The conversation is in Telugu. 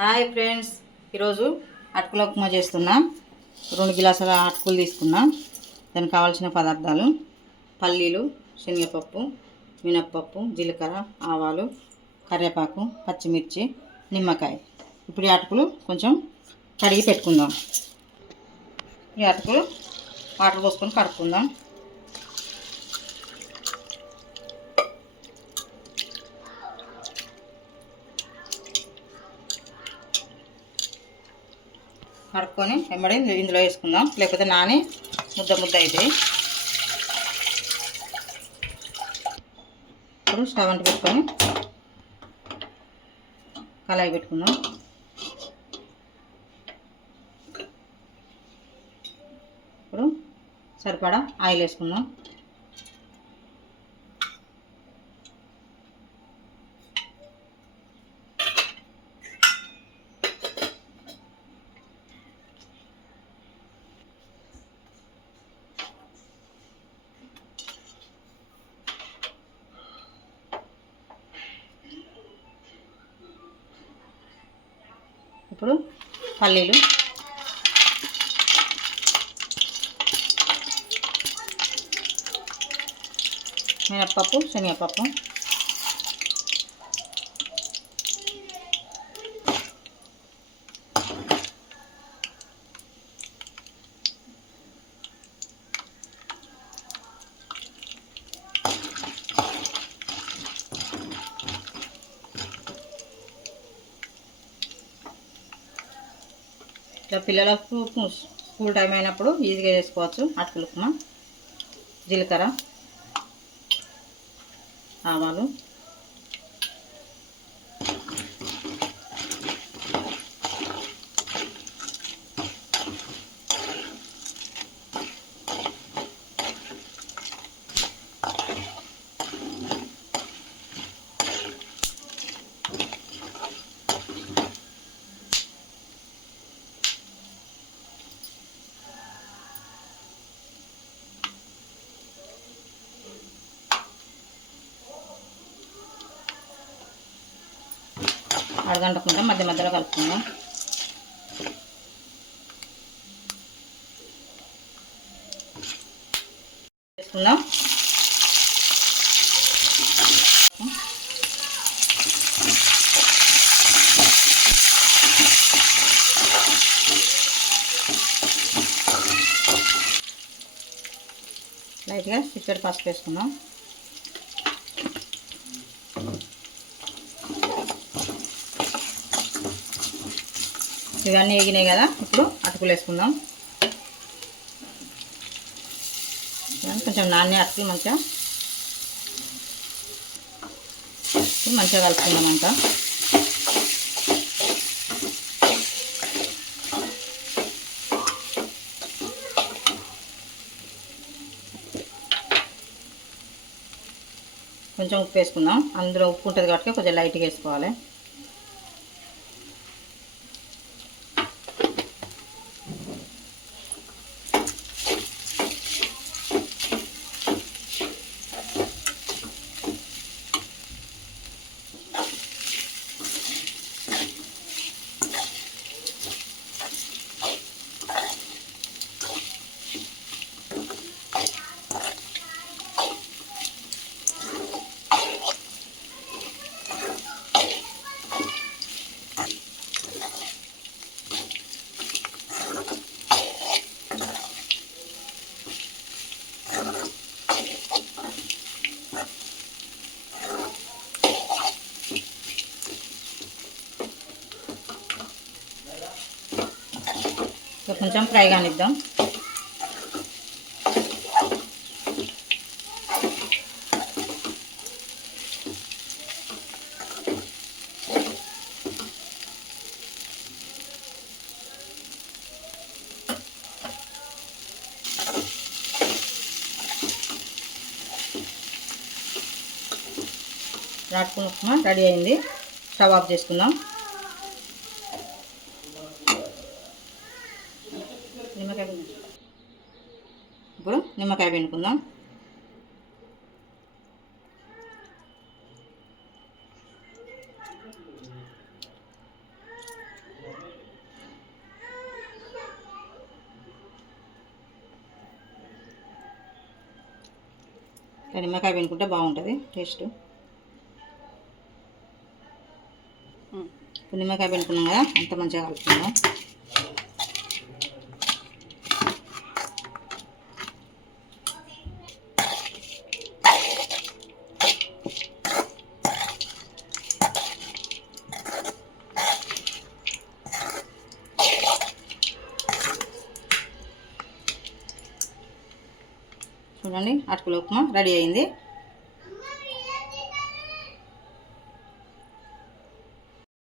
Hi friends. ఈరోజు అటుకుల ఉప్మా చేస్తున్నా. రెండు గిలాసుల అటుకులు తీసుకున్నా. దానికి కావాల్సిన పదార్థాలు పల్లీలు శనగపప్పు మినప్పప్పు జీలకర్ర ఆవాలు కరివేపాకు పచ్చిమిర్చి నిమ్మకాయ. ఇప్పుడు ఈ అటుకులు కొంచెం కడిగి పెట్టుకుందాం. ఈ అటుకులు వాటర్ పోసుకొని కడుక్కుందాం. కడుక్కొని వెంబడి ఇందులో వేసుకుందాం. లేకపోతే నాని ముద్ద ముద్ద అవుతాయి ఇప్పుడు స్టవ్ అంటు పెట్టుకొని కళాయి పెట్టుకుందాం. ఇప్పుడు సరిపడా ఆయిల్ వేసుకుందాం. ఇప్పుడు పల్లీలు. మినప్పప్పు శనగపప్పు. ఇట్లా పిల్లలకు స్కూల్ టైం అయినప్పుడు ఈజీగా చేసుకోవచ్చు. అటుకులు ఉప్మా జీలకర్ర ఆవాలు. అడగంటకుండా మధ్య మధ్యలో కలుపుకుందాం. వేసుకుందాం లైట్గా చిచ్చడి పసుపు వేసుకుందాం. ఇవన్నీ వేగినాయి కదా ఇప్పుడు అటుకులు వేసుకుందాం. కొంచెం నాణ్య అటుకులు మంచిగా. మంచిగా కలుపుకుందాం అంతా. కొంచెం ఉప్పు వేసుకుందాం. అందులో ఉప్పు ఉంటుంది కాబట్టి కొంచెం లైట్గా వేసుకోవాలి. కొంచెం ఫ్రై కానిద్దాం. రాటుకుని ఉప్మా రెడీ అయింది. స్టవ్ ఆఫ్ చేసుకుందాం. ఇప్పుడు నిమ్మకాయ పిండుకుందాం. నిమ్మకాయ పిండుకుంటే బాగుంటుంది టేస్ట్. నిమ్మకాయ పిండుకున్నాం కదా అంత మంచిగా కలుపుకుందాం. చూడండి. అటుకుల ఉప్మా రెడీ అయింది.